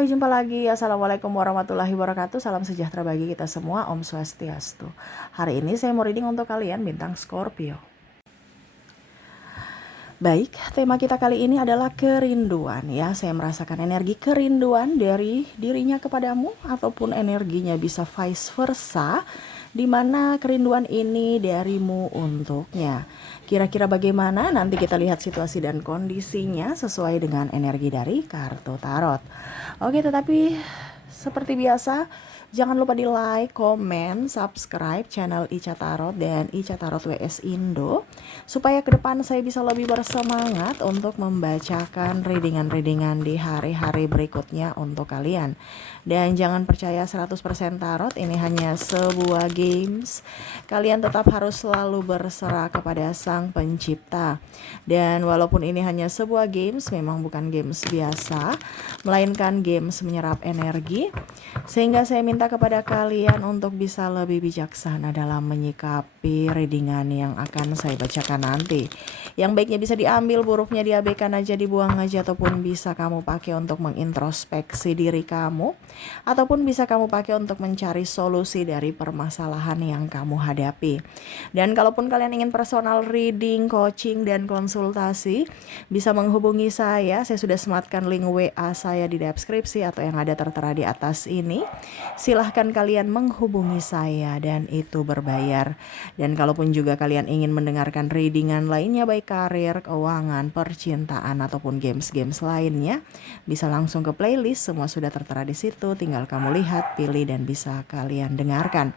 Hai, jumpa lagi. Assalamualaikum warahmatullahi wabarakatuh. Salam sejahtera bagi kita semua. Om Swastiastu. Hari ini saya mau reading untuk kalian bintang Scorpio. Baik, tema kita kali ini adalah kerinduan ya. Saya merasakan energi kerinduan dari dirinya kepadamu ataupun energinya bisa vice versa, di mana kerinduan ini darimu untuknya. Kira-kira bagaimana? Nanti kita lihat situasi dan kondisinya sesuai dengan energi dari kartu tarot. Oke, tetapi seperti biasa, jangan lupa di like, komen, subscribe channel Ica Tarot dan Ica Tarot WS Indo, supaya ke depan saya bisa lebih bersemangat untuk membacakan readingan-readingan di hari-hari berikutnya untuk kalian. Dan jangan percaya 100% tarot, ini hanya sebuah games. Kalian tetap harus selalu berserah kepada Sang Pencipta. Dan walaupun ini hanya sebuah games, memang bukan games biasa, melainkan games menyerap energi, sehingga saya minta kepada kalian untuk bisa lebih bijaksana dalam menyikapi readingan yang akan saya bacakan nanti. Yang baiknya bisa diambil, buruknya diabaikan aja, dibuang aja, ataupun bisa kamu pakai untuk mengintrospeksi diri kamu, ataupun bisa kamu pakai untuk mencari solusi dari permasalahan yang kamu hadapi. Dan kalaupun kalian ingin personal reading, coaching, dan konsultasi, bisa menghubungi saya. Saya sudah sematkan link WA saya di deskripsi atau yang ada tertera di atas ini. Silahkan kalian menghubungi saya dan itu berbayar. Dan kalaupun juga kalian ingin mendengarkan readingan lainnya, baik karir, keuangan, percintaan, ataupun games-games lainnya, bisa langsung ke playlist. Semua sudah tertera di situ. Tinggal kamu lihat, pilih, dan bisa kalian dengarkan.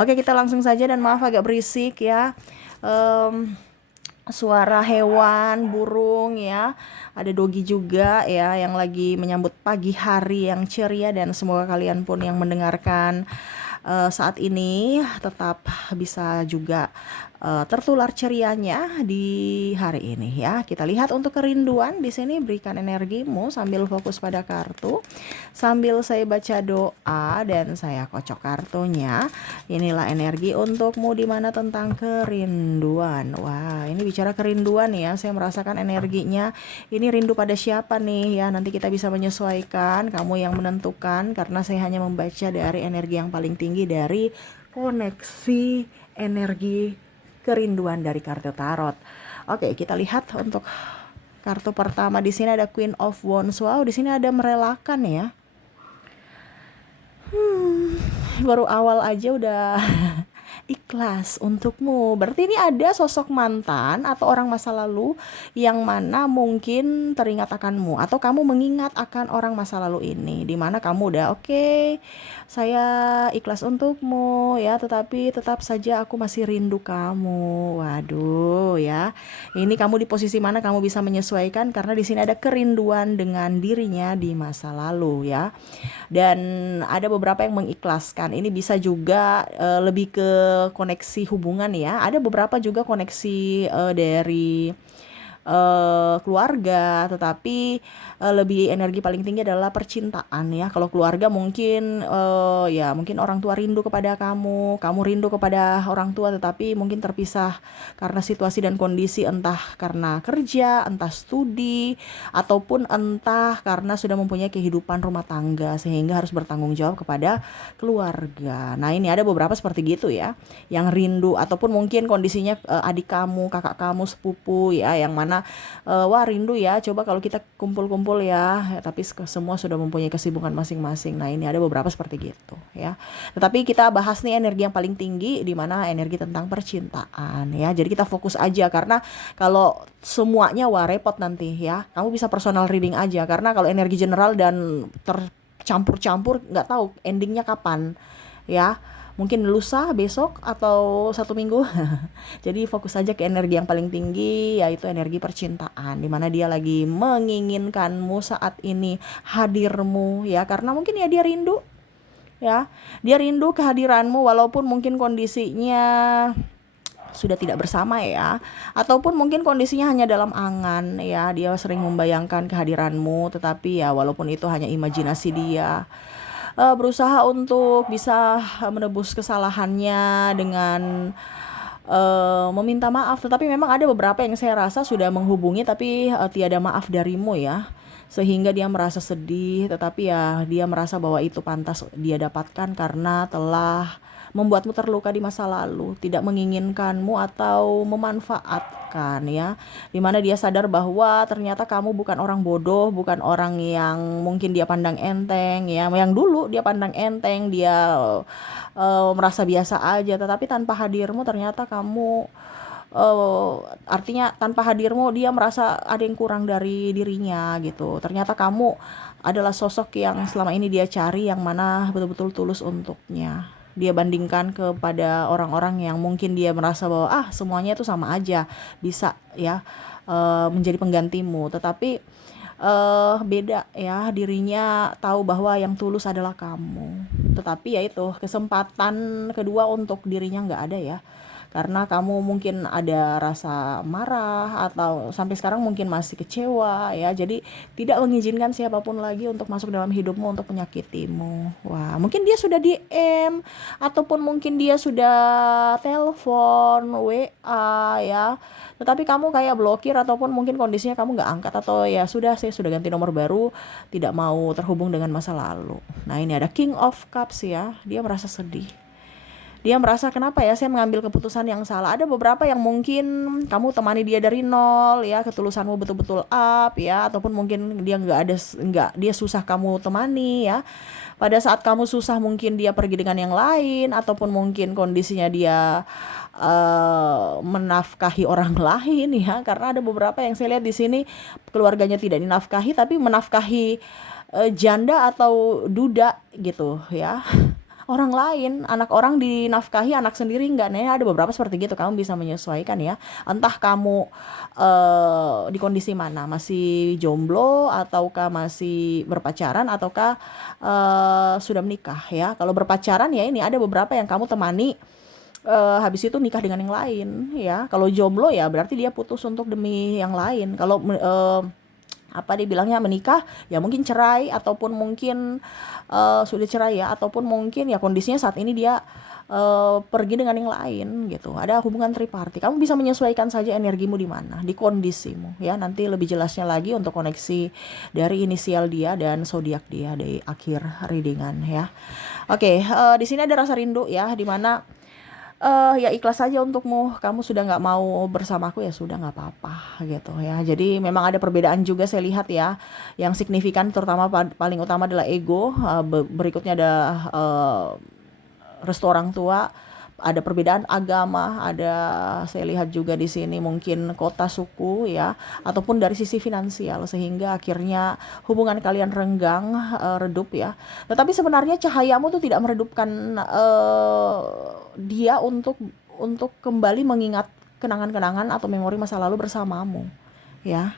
Oke, kita langsung saja, dan maaf agak berisik ya. Suara hewan, burung ya, ada dogi juga ya yang lagi menyambut pagi hari yang ceria, dan semoga kalian pun yang mendengarkan saat ini tetap bisa juga tertular cerianya di hari ini ya. Kita lihat untuk kerinduan di sini, berikan energimu sambil fokus pada kartu, sambil saya baca doa dan saya kocok kartunya. Inilah energi untukmu di mana tentang kerinduan. Wah, ini bicara kerinduan ya. Saya merasakan energinya. Ini rindu pada siapa nih ya? Nanti kita bisa menyesuaikan, kamu yang menentukan, karena saya hanya membaca dari energi yang paling tinggi dari koneksi energi kerinduan dari kartu tarot. Oke, kita lihat untuk kartu pertama. Di sini ada Queen of Wands. Wow, di sini ada merelakan ya. Baru awal aja udah ikhlas untukmu. Berarti ini ada sosok mantan atau orang masa lalu yang mana mungkin teringat akanmu, atau kamu mengingat akan orang masa lalu ini, di mana kamu udah oke, saya ikhlas untukmu ya, tetapi tetap saja aku masih rindu kamu. Waduh ya. Ini kamu di posisi mana kamu bisa menyesuaikan, karena di sini ada kerinduan dengan dirinya di masa lalu ya. Dan ada beberapa yang mengikhlaskan. Ini bisa juga lebih ke koneksi hubungan ya. Ada beberapa juga koneksi dari keluarga, tetapi lebih energi paling tinggi adalah percintaan ya. Kalau keluarga mungkin ya mungkin orang tua rindu kepada kamu, kamu rindu kepada orang tua, tetapi mungkin terpisah karena situasi dan kondisi, entah karena kerja, entah studi, ataupun entah karena sudah mempunyai kehidupan rumah tangga sehingga harus bertanggung jawab kepada keluarga. Nah, ini ada beberapa seperti gitu ya, yang rindu, ataupun mungkin kondisinya adik kamu, kakak kamu, sepupu ya, yang mana wah rindu ya, coba kalau kita kumpul-kumpul ya, tapi semua sudah mempunyai kesibukan masing-masing. Nah, ini ada beberapa seperti gitu ya. Tetapi kita bahas nih energi yang paling tinggi, di mana energi tentang percintaan ya. Jadi kita fokus aja, karena kalau semuanya wah repot nanti ya. Kamu bisa personal reading aja, karena kalau energi general dan tercampur-campur nggak tahu endingnya kapan ya. Mungkin lusa, besok, atau 1 minggu. Jadi fokus saja ke energi yang paling tinggi, yaitu energi percintaan, dimana dia lagi menginginkanmu saat ini, hadirmu ya, karena mungkin ya dia rindu ya, dia rindu kehadiranmu, walaupun mungkin kondisinya sudah tidak bersama ya, ataupun mungkin kondisinya hanya dalam angan ya. Dia sering membayangkan kehadiranmu, tetapi ya walaupun itu hanya imajinasi dia, berusaha untuk bisa menebus kesalahannya dengan meminta maaf. Tetapi memang ada beberapa yang saya rasa sudah menghubungi, tapi tiada maaf darimu ya. sehingga dia merasa sedih, tetapi ya dia merasa bahwa itu pantas dia dapatkan karena telah membuatmu terluka di masa lalu, tidak menginginkanmu atau memanfaatkan ya. Dimana dia sadar bahwa ternyata kamu bukan orang bodoh, bukan orang yang mungkin dia pandang enteng ya. Yang dulu dia pandang enteng, dia merasa biasa aja, tetapi tanpa hadirmu ternyata kamu artinya tanpa hadirmu dia merasa ada yang kurang dari dirinya gitu. Ternyata kamu adalah sosok yang selama ini dia cari, yang mana betul-betul tulus untuknya. Dia bandingkan kepada orang-orang yang mungkin dia merasa bahwa semuanya itu sama aja, bisa ya menjadi penggantimu. Tetapi beda ya, dirinya tahu bahwa yang tulus adalah kamu. Tetapi ya itu kesempatan kedua untuk dirinya nggak ada ya, karena kamu mungkin ada rasa marah atau sampai sekarang mungkin masih kecewa ya, jadi tidak mengizinkan siapapun lagi untuk masuk dalam hidupmu untuk menyakitimu. Wah, mungkin dia sudah DM ataupun mungkin dia sudah telepon, WA ya, tetapi kamu kayak blokir ataupun mungkin kondisinya kamu nggak angkat, atau ya sudah, saya sudah ganti nomor baru, tidak mau terhubung dengan masa lalu. Nah, ini ada King of Cups ya, dia merasa sedih. Dia merasa kenapa ya saya mengambil keputusan yang salah. Ada beberapa yang mungkin kamu temani dia dari nol ya, ketulusanmu betul-betul up ya, ataupun mungkin dia dia susah kamu temani ya. Pada saat kamu susah mungkin dia pergi dengan yang lain, ataupun mungkin kondisinya dia menafkahi orang lain ya. Karena ada beberapa yang saya lihat di sini keluarganya tidak dinafkahi tapi menafkahi janda atau duda gitu ya. Orang lain, anak orang dinafkahi, anak sendiri enggak. Nah, ada beberapa seperti gitu, kamu bisa menyesuaikan ya. Entah kamu di kondisi mana, masih jomblo ataukah masih berpacaran ataukah sudah menikah ya. Kalau berpacaran ya ini ada beberapa yang kamu temani, habis itu nikah dengan yang lain ya. Kalau jomblo ya berarti dia putus untuk demi yang lain. Kalau apa dibilangnya menikah ya mungkin cerai, ataupun mungkin sudah cerai ya, ataupun mungkin ya kondisinya saat ini dia pergi dengan yang lain gitu. Ada hubungan triparti. Kamu bisa menyesuaikan saja energimu di mana, di kondisimu ya. Nanti lebih jelasnya lagi untuk koneksi dari inisial dia dan zodiak dia di akhir readingan ya. Oke, di sini ada rasa rindu ya, di mana ya ikhlas saja untukmu. Kamu sudah nggak mau bersamaku, ya sudah, nggak apa-apa gitu ya. Jadi memang ada perbedaan juga saya lihat ya, yang signifikan terutama paling utama adalah ego. Berikutnya ada restu orang tua, ada perbedaan agama, ada saya lihat juga di sini mungkin kota suku ya, ataupun dari sisi finansial, sehingga akhirnya hubungan kalian renggang, redup ya. Tetapi sebenarnya cahayamu tuh tidak meredupkan dia untuk kembali mengingat kenangan-kenangan atau memori masa lalu bersamamu ya.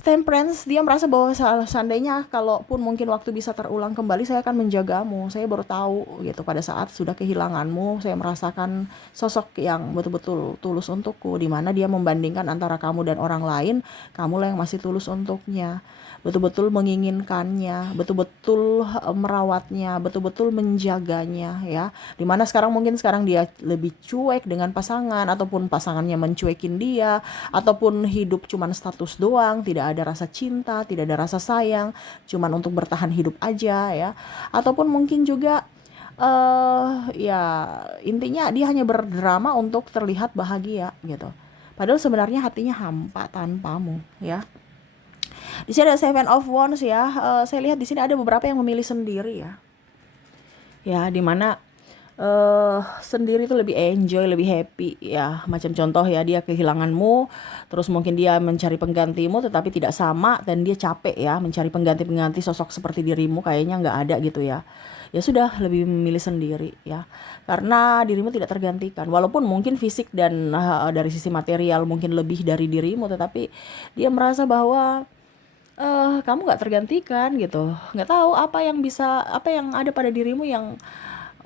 Temperance, dia merasa bahwa seandainya kalaupun mungkin waktu bisa terulang kembali, saya akan menjagamu. Saya baru tahu gitu, pada saat sudah kehilanganmu, saya merasakan sosok yang betul-betul tulus untukku, di mana dia membandingkan antara kamu dan orang lain, kamulah yang masih tulus untuknya, betul-betul menginginkannya, betul-betul merawatnya, betul-betul menjaganya ya. Dimana sekarang dia lebih cuek dengan pasangan, ataupun pasangannya mencuekin dia, ataupun hidup cuman status doang, tidak ada rasa cinta, tidak ada rasa sayang, cuman untuk bertahan hidup aja ya. Ataupun mungkin juga ya intinya dia hanya berdrama untuk terlihat bahagia gitu, padahal sebenarnya hatinya hampa tanpamu ya. Di sini ada Seven of Wands ya. Saya lihat di sini ada beberapa yang memilih sendiri ya. Ya, dimana sendiri itu lebih enjoy, lebih happy ya. Macam contoh ya, dia kehilanganmu, terus mungkin dia mencari penggantimu, tetapi tidak sama, dan dia capek ya mencari pengganti sosok seperti dirimu, kayaknya nggak ada gitu ya. Ya sudah, lebih memilih sendiri ya, karena dirimu tidak tergantikan. Walaupun mungkin fisik dan dari sisi material mungkin lebih dari dirimu, tetapi dia merasa bahwa kamu nggak tergantikan gitu. Nggak tahu apa yang ada pada dirimu yang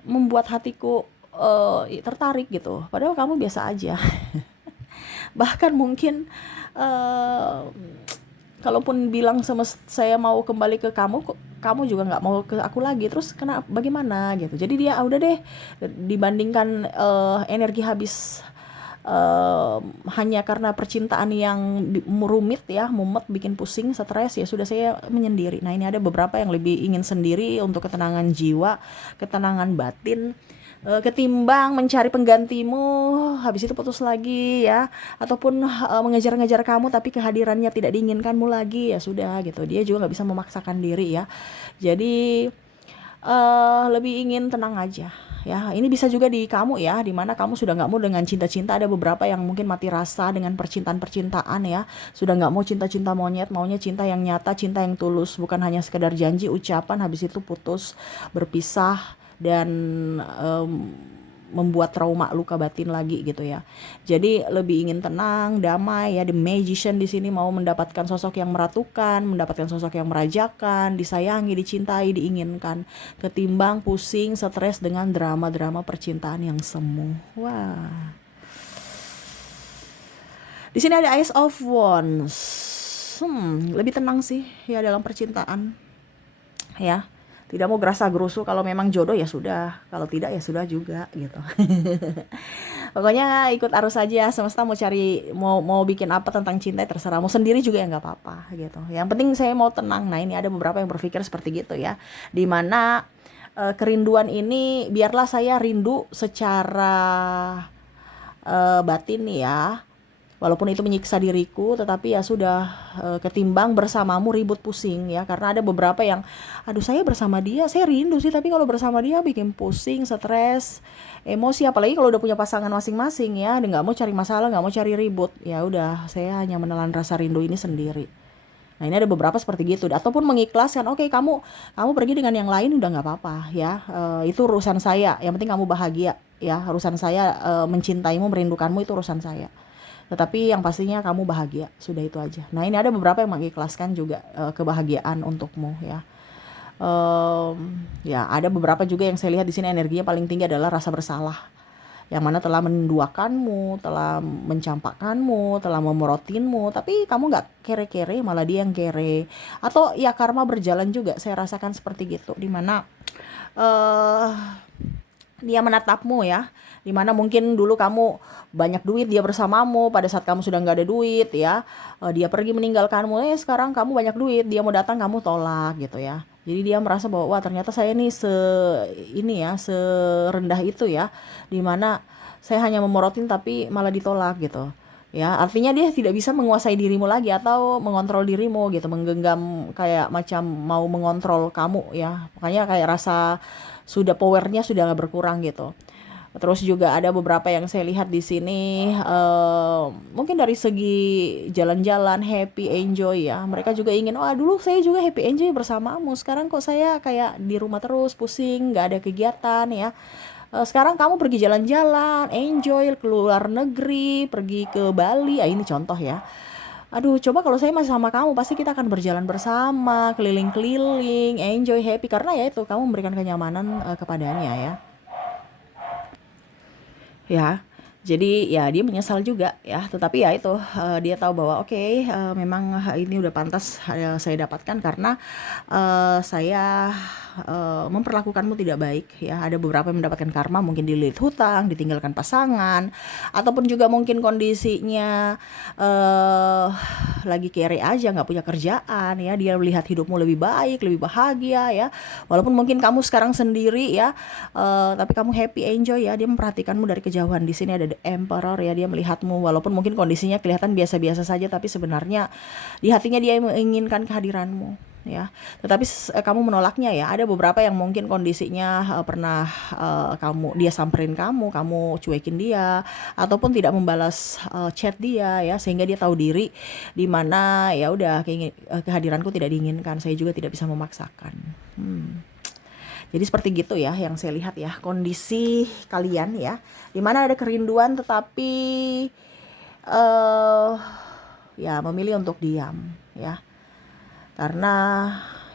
membuat hatiku tertarik gitu. Padahal kamu biasa aja. Bahkan mungkin kalaupun bilang sama saya mau kembali ke kamu, kamu juga nggak mau ke aku lagi. Terus bagaimana gitu. Jadi dia udah deh, dibandingkan energi habis hanya karena percintaan yang rumit ya, mumet, bikin pusing, stres, ya sudah saya menyendiri. Nah, ini ada beberapa yang lebih ingin sendiri untuk ketenangan jiwa, ketenangan batin, ketimbang mencari penggantimu, habis itu putus lagi ya, ataupun mengejar-ngejar kamu tapi kehadirannya tidak diinginkanmu lagi, ya sudah gitu. Dia juga nggak bisa memaksakan diri ya. Jadi lebih ingin tenang aja ya. Ini bisa juga di kamu ya, dimana kamu sudah nggak mau dengan cinta-cinta. Ada beberapa yang mungkin mati rasa dengan percintaan-percintaan ya, sudah nggak mau cinta-cinta monyet, maunya cinta yang nyata, cinta yang tulus, bukan hanya sekedar janji ucapan habis itu putus, berpisah, dan membuat trauma, luka batin lagi gitu ya. Jadi lebih ingin tenang, damai ya. The Magician di sini mau mendapatkan sosok yang meratukan, mendapatkan sosok yang merajakan, disayangi, dicintai, diinginkan, ketimbang pusing, stres dengan drama-drama percintaan yang semu. Wah. Di sini ada Ace of Wands. Lebih tenang sih ya dalam percintaan. Ya. Tidak mau gerasa gerusu, kalau memang jodoh ya sudah, kalau tidak ya sudah juga gitu. Pokoknya ikut arus aja, semesta mau cari, mau bikin apa tentang cinta terserah, mau sendiri juga ya nggak apa-apa gitu. Yang penting saya mau tenang. Nah, ini ada beberapa yang berpikir seperti gitu ya, dimana kerinduan ini biarlah saya rindu secara batin ya, walaupun itu menyiksa diriku, tetapi ya sudah, ketimbang bersamamu ribut pusing ya. Karena ada beberapa yang, aduh saya bersama dia, saya rindu sih, tapi kalau bersama dia bikin pusing, stres, emosi, apalagi kalau udah punya pasangan masing-masing ya, dan nggak mau cari masalah, nggak mau cari ribut, ya udah saya hanya menelan rasa rindu ini sendiri. Nah, ini ada beberapa seperti gitu, ataupun mengikhlaskan, oke kamu pergi dengan yang lain udah nggak apa-apa ya, itu urusan saya, yang penting kamu bahagia ya, urusan saya mencintaimu, merindukanmu, itu urusan saya. Tetapi yang pastinya kamu bahagia, sudah itu aja. Nah, ini ada beberapa yang mengikhlaskan juga kebahagiaan untukmu ya. Ya ada beberapa juga yang saya lihat di sini energinya paling tinggi adalah rasa bersalah, yang mana telah menduakanmu, telah mencampakkanmu, telah memorotinmu, tapi kamu nggak kere-kere, malah dia yang kere. Atau ya karma berjalan juga, saya rasakan seperti gitu, dimana dia menatapmu ya, dimana mungkin dulu kamu banyak duit, dia bersamamu, pada saat kamu sudah nggak ada duit ya, dia pergi meninggalkanmu, sekarang kamu banyak duit, dia mau datang kamu tolak gitu ya. Jadi dia merasa bahwa wah ternyata saya nih serendah itu ya, dimana saya hanya memorotin tapi malah ditolak gitu ya. Artinya dia tidak bisa menguasai dirimu lagi atau mengontrol dirimu gitu, menggenggam kayak macam mau mengontrol kamu ya. Makanya kayak rasa sudah powernya sudah berkurang gitu. Terus juga ada beberapa yang saya lihat di sini, mungkin dari segi jalan-jalan happy enjoy ya, mereka juga ingin, wah dulu saya juga happy enjoy bersamamu, sekarang kok saya kayak di rumah terus pusing, nggak ada kegiatan ya. Sekarang kamu pergi jalan-jalan, enjoy, keluar negeri, pergi ke Bali, ya ini contoh ya. Aduh, coba kalau saya masih sama kamu, pasti kita akan berjalan bersama, keliling-keliling, enjoy, happy. Karena ya itu, kamu memberikan kenyamanan kepadanya ya. Ya, jadi ya dia menyesal juga ya, tetapi ya itu, dia tahu bahwa oke, memang ini udah pantas saya dapatkan karena saya memperlakukanmu tidak baik ya. Ada beberapa yang mendapatkan karma, mungkin dililit hutang, ditinggalkan pasangan, ataupun juga mungkin kondisinya lagi kere aja, nggak punya kerjaan ya, dia melihat hidupmu lebih baik, lebih bahagia ya, walaupun mungkin kamu sekarang sendiri ya, tapi kamu happy enjoy ya, dia memperhatikanmu dari kejauhan. Di sini ada The Emperor ya, dia melihatmu walaupun mungkin kondisinya kelihatan biasa-biasa saja, tapi sebenarnya di hatinya dia menginginkan kehadiranmu ya. Tetapi kamu menolaknya ya. Ada beberapa yang mungkin kondisinya pernah dia samperin kamu cuekin dia, ataupun tidak membalas chat dia ya, sehingga dia tahu diri di mana ya udah kehadiranku tidak diinginkan, saya juga tidak bisa memaksakan. Jadi seperti gitu ya yang saya lihat ya kondisi kalian ya, dimana ada kerinduan tetapi ya memilih untuk diam ya, karena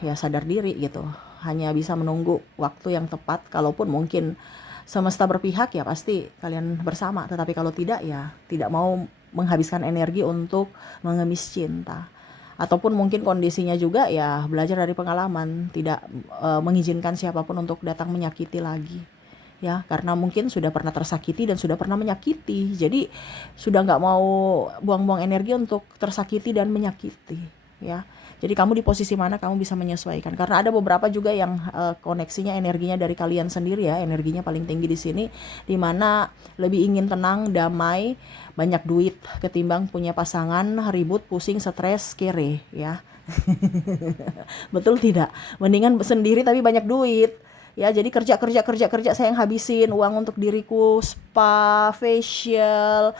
ya sadar diri gitu, hanya bisa menunggu waktu yang tepat. Kalaupun mungkin semesta berpihak ya pasti kalian bersama, tetapi kalau tidak ya tidak mau menghabiskan energi untuk mengemis cinta. Ataupun mungkin kondisinya juga ya belajar dari pengalaman, tidak mengizinkan siapapun untuk datang menyakiti lagi ya, karena mungkin sudah pernah tersakiti dan sudah pernah menyakiti. Jadi sudah nggak mau buang-buang energi untuk tersakiti dan menyakiti, ya. Jadi kamu di posisi mana kamu bisa menyesuaikan. Karena ada beberapa juga yang koneksinya energinya dari kalian sendiri ya, energinya paling tinggi di sini, di mana lebih ingin tenang, damai, banyak duit ketimbang punya pasangan ribut, pusing, stres, kere, ya. Betul tidak? Mendingan sendiri tapi banyak duit. Ya, jadi kerja kerja kerja kerja saya yang habisin uang untuk diriku, spa, facial,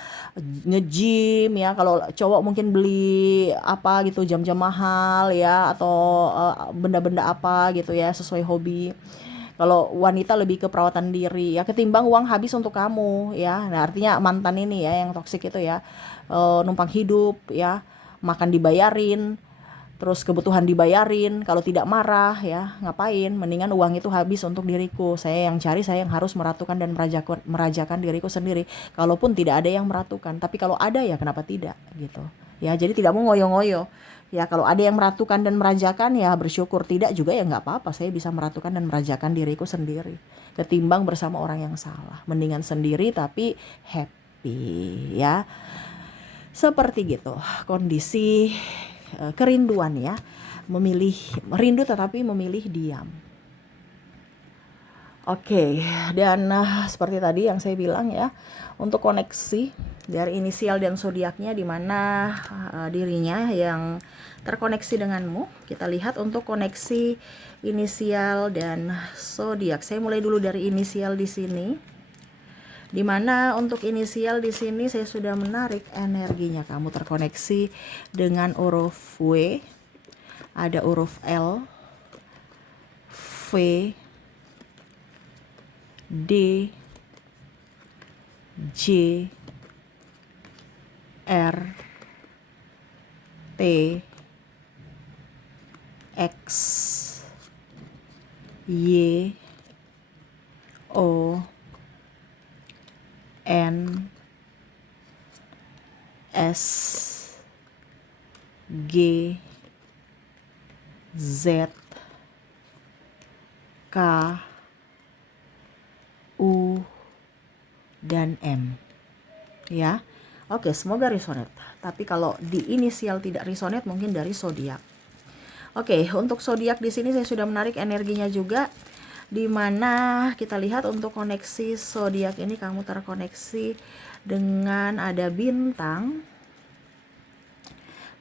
nge-gym ya. Kalau cowok mungkin beli apa gitu, jam-jam mahal ya, atau benda-benda apa gitu ya sesuai hobi. Kalau wanita lebih ke perawatan diri ya, ketimbang uang habis untuk kamu ya. Nah, artinya mantan ini ya yang toksik itu ya, numpang hidup ya, makan dibayarin, terus kebutuhan dibayarin, kalau tidak marah ya ngapain, mendingan uang itu habis untuk diriku, saya yang cari, saya yang harus meratukan dan merajakan diriku sendiri, kalaupun tidak ada yang meratukan, tapi kalau ada ya kenapa tidak gitu ya. Jadi tidak mau ngoyo-ngoyo ya, kalau ada yang meratukan dan merajakan ya bersyukur, tidak juga ya nggak apa-apa, saya bisa meratukan dan merajakan diriku sendiri, ketimbang bersama orang yang salah, mendingan sendiri tapi happy ya. Seperti gitu kondisi kerinduan ya, memilih rindu tetapi memilih diam. Oke, dan seperti tadi yang saya bilang ya, untuk koneksi dari inisial dan zodiaknya, di mana dirinya yang terkoneksi denganmu. Kita lihat untuk koneksi inisial dan zodiak. Saya mulai dulu dari inisial di sini. Dimana untuk inisial di sini saya sudah menarik energinya, kamu terkoneksi dengan huruf W, ada huruf L, V, D, J, R, T, X, Y, O, N, S, G, Z, K, U, dan M ya. Oke, semoga resonate. Tapi kalau di inisial tidak resonate, mungkin dari zodiak. Oke, untuk zodiak di sini saya sudah menarik energinya juga, di mana kita lihat untuk koneksi zodiak ini, kamu terkoneksi dengan ada bintang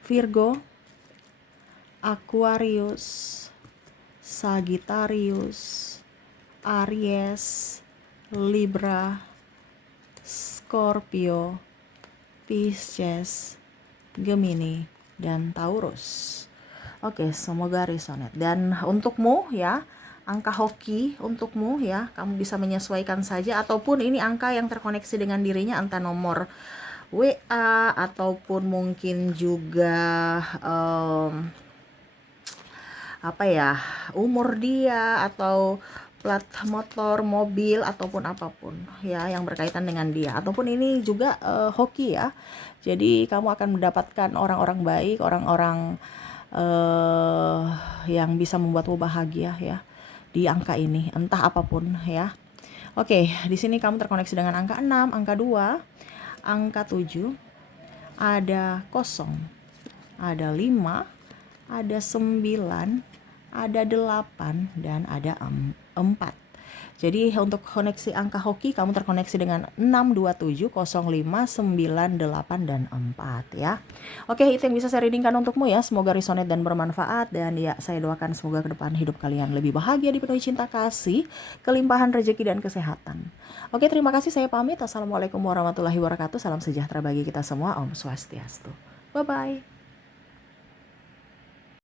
Virgo, Aquarius, Sagittarius, Aries, Libra, Scorpio, Pisces, Gemini, dan Taurus. Oke, semoga resonate. Dan untukmu ya, angka hoki untukmu ya, kamu bisa menyesuaikan saja, ataupun ini angka yang terkoneksi dengan dirinya, entah nomor WA ataupun mungkin juga apa ya, umur dia, atau plat motor, mobil, ataupun apapun ya yang berkaitan dengan dia, ataupun ini juga hoki ya. Jadi kamu akan mendapatkan orang-orang baik, orang-orang yang bisa membuatmu bahagia ya di angka ini, entah apapun ya. Oke, di sini kamu terkoneksi dengan angka 6, angka 2, angka 7, ada 0, ada 5, ada 9, ada 8, dan ada 4. Jadi untuk koneksi angka hoki, kamu terkoneksi dengan 6, 2, 7, 0, 5, 9, 8, dan 4 ya. Oke, itu yang bisa saya readingkan untukmu ya. Semoga resonate dan bermanfaat. Dan ya, saya doakan semoga ke depan hidup kalian lebih bahagia, dipenuhi cinta kasih, kelimpahan rezeki dan kesehatan. Oke, terima kasih, saya pamit. Assalamualaikum warahmatullahi wabarakatuh. Salam sejahtera bagi kita semua. Om Swastiastu. Bye-bye.